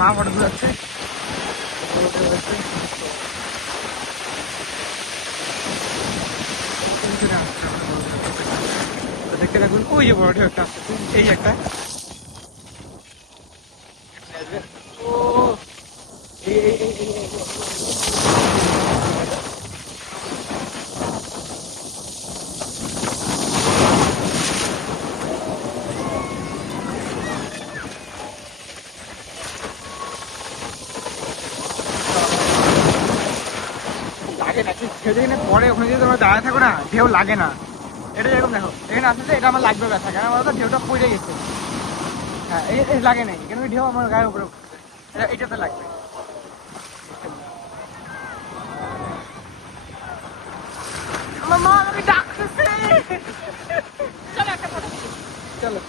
মা ফটো ঘুরাচ্ছে, দেখতে থাকুন। ওই যে বড় ঢেউ একটা আসছে, এই একটা ও লাগে না, ঢেউ যেখানে পরে ওখানে যদি তোমরা দাঁড়ায় থাকো না, ঢেউ লাগে না। এটা যেরকম দেখো এখানে আসলে এটা আমার লাগবে ব্যথা, কারণ আমার তো ঢেউটা পড়ে গেছে। হ্যাঁ এই লাগে নাই, কেন ঢেউ আমার গায়ের উপরে উঠছে, এটাতে লাগবে। আমার মা আমাকে ডাকতেছে, চলো একটা ফটো, চলো।